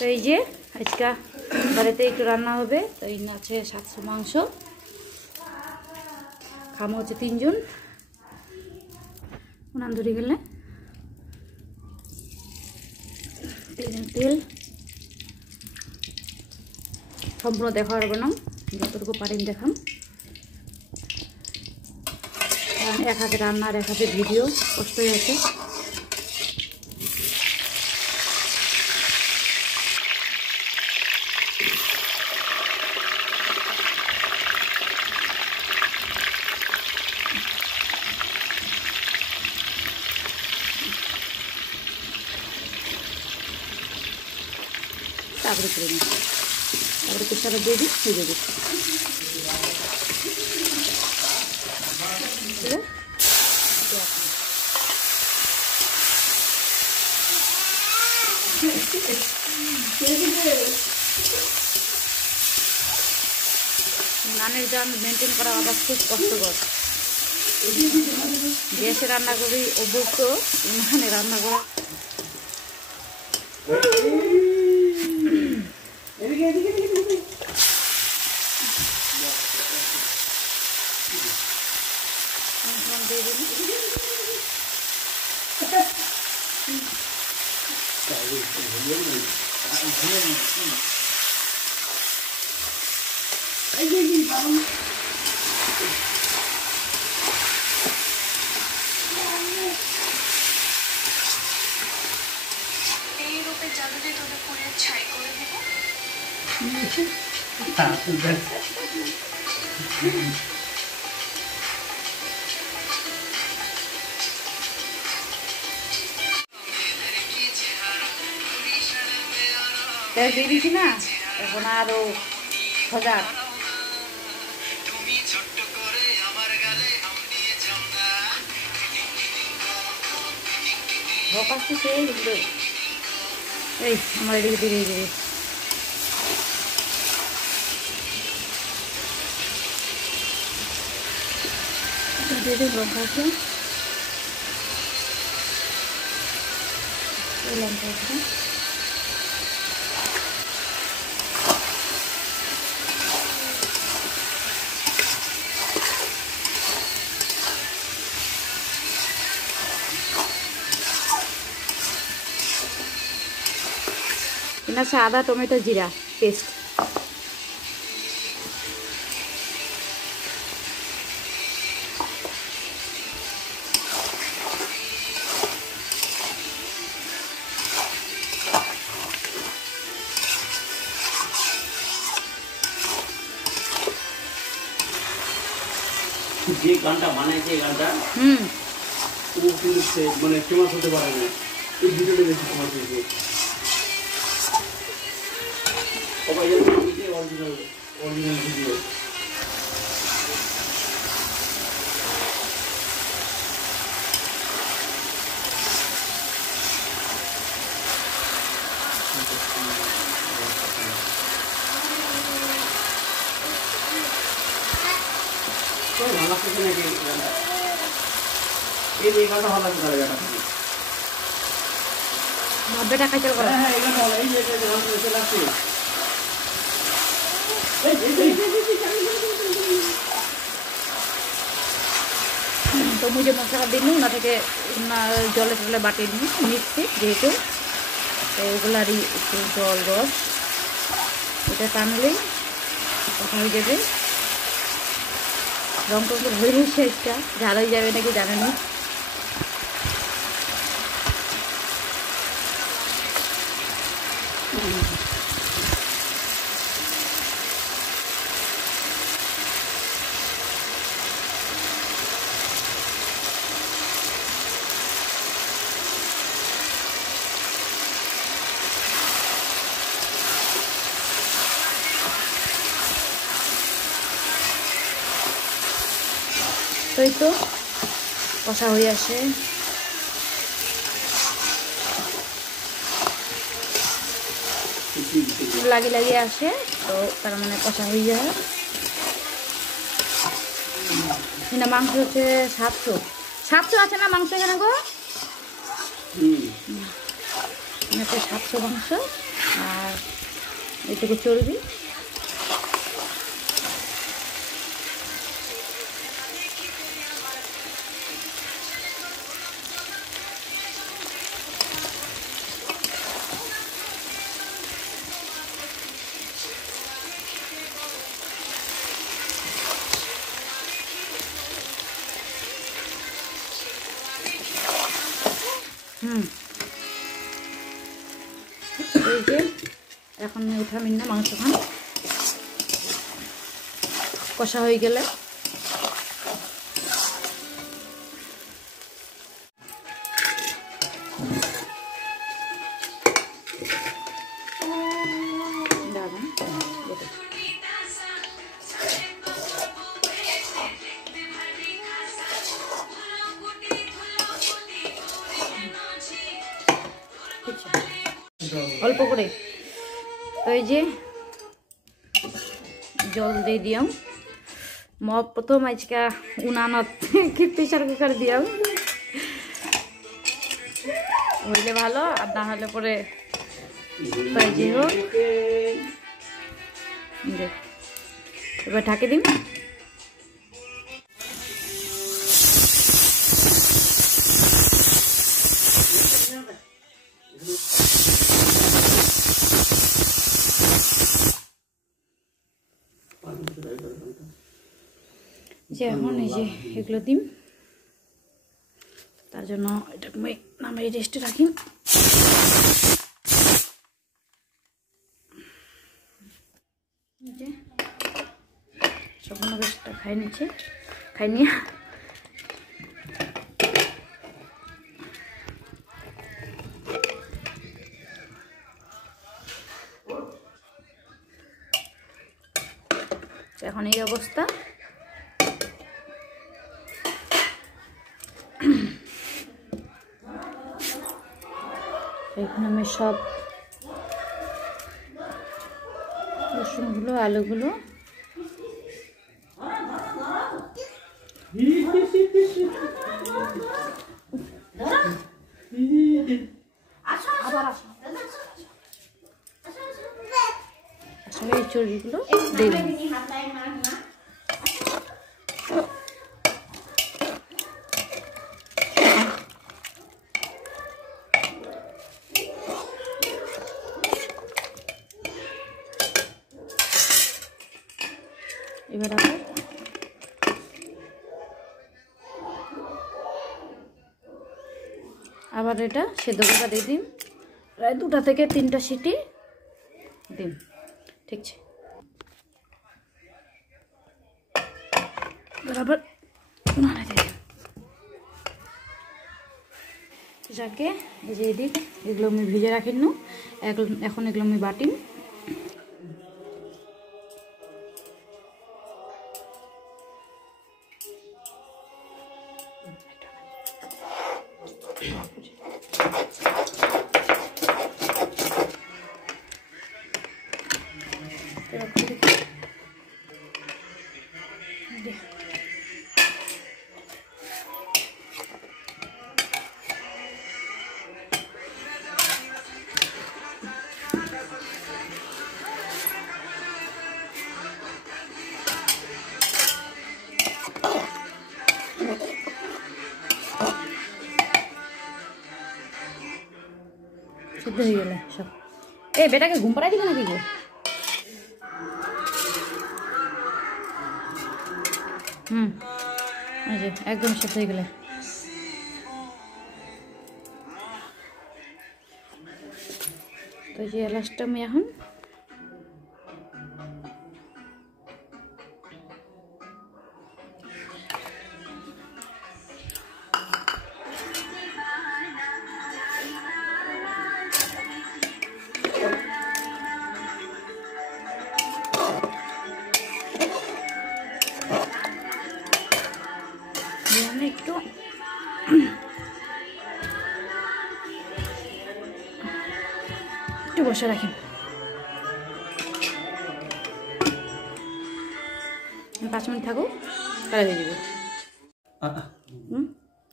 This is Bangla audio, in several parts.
তো এই যে আজকে বাড়িতে একটু রান্না হবে। তো এই আছে 700 মাংস, খামো হচ্ছে 3 জন। উনান ধরে গেলে তেল সম্পূর্ণ দেখা পারবো না, যতটুকু পারেন দেখান। এক হাতে রান্না আর এক হাতে ভিডিও, কষ্ট হয়ে আছে। তারপরে করে নিই, তারপরে প্রেশারে দিয়ে দিই, দিয়ে দিই। নানের জান মেনটেন করা আবার খুব কষ্টকর। গ্যাসে রান্না করি অভ্যস্ত, উনানে রান্না করা দিয়ে দিছি না, এখন আরো 1000 এই আমার এদিকে দিয়ে দেবে। লঙ্কা আছে, লঙ্কা আছে, আছে আদা টমেটো জিরা পেস্ট। যে গানটা বানাইছে এই গানটা ও কিন্তু মানে ফেমাস হতে পারে না, এই ভিডিওটা বেশি ফেমাস হয়েছে। সবাই জানে অরিজিনাল ভিডিও। ভালো লাগছে নাকি গানটা? এই গানটা ভালো লাগছে তাহলে গানটা 90 টাকা চল করা। হ্যাঁ এই গানটা ভালো, এই যে গানটা লাগছে। তো মুঝে মশলা দিন না থেকে জলে টলে বাটি নিই মিক্সি, যেহেতু তো এগুলারই একটু জল রস এটা টানলেই কথা হয়ে যাবে। রং টং তো হয়ে গেছে, একটা ঝাল হয়ে যাবে নাকি জানেনি। তো এই তো কষা হয়ে আসে। লাগিয়ে আসে, তো তার মানে কষা হয়ে যায়। এখানে মাংস হচ্ছে 700 আছে না মাংস এখানে গো? 700 মাংস। আর এটুকু চর্বি। এই যে এখন উঠামিন না মাংস খান কষা হয়ে গেলে অল্প করে। এই যে জল দিয়ে দিয়াম প্রথম আজকে উনানত কি প্রেসার কুকার দিয়াম হইলে ভালো, আর না হলে পরে যে হোক। এবার ঢাকে দিন। যে এখন এই যে এগুলো দিন, তার জন্য এটাকে আমি রেস্টে রাখি। যে সম্পূর্ণ বেশটা খাই নিচ্ছে, খাই নিয়ে এখন এই অবস্থা। এখানে আমি সব রসুনগুলো আলুগুলো এই চর্বিগুলো দিয়ে দিন। এবার আবার এটা সেদ্ধ করে দিয়ে দিন, প্রায় 2টা থেকে 3টা সিটি দিন। ঠিক আছে, বরাবর নাড়া দিয়ে দিন। যাকে এই যে এদিক এগুলো আমি ভিজে রাখি নু, এখন এগুলো আমি বাটিম। সিদ্ধ হয়ে গেলে সব। এ বেটাকে ঘুম পাড়াই দিবে নাকি গো? এই যে একদম সিদ্ধ হয়ে গেলে তো যে এলাচটা আমি এখন একটু একটু বসে রাখি। 5 মিনিট থাকুক, তাহলে দিয়ে দিব।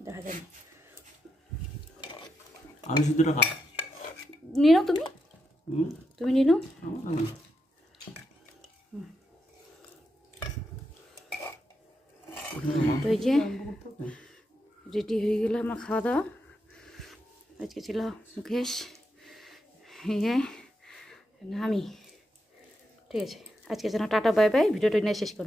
দেখা যায় আমি শুধু টাকা নিয়ে নাও তুমি। তুমি নিনো। তো এই যে রেডি হয়ে গেল আমার খাওয়া দাওয়া। আজকে ছিল মুকেশ, ইয়ে আমি। ঠিক আছে, আজকে যেন টাটা বাই বাই, ভিডিওটা নিয়ে শেষ করুন।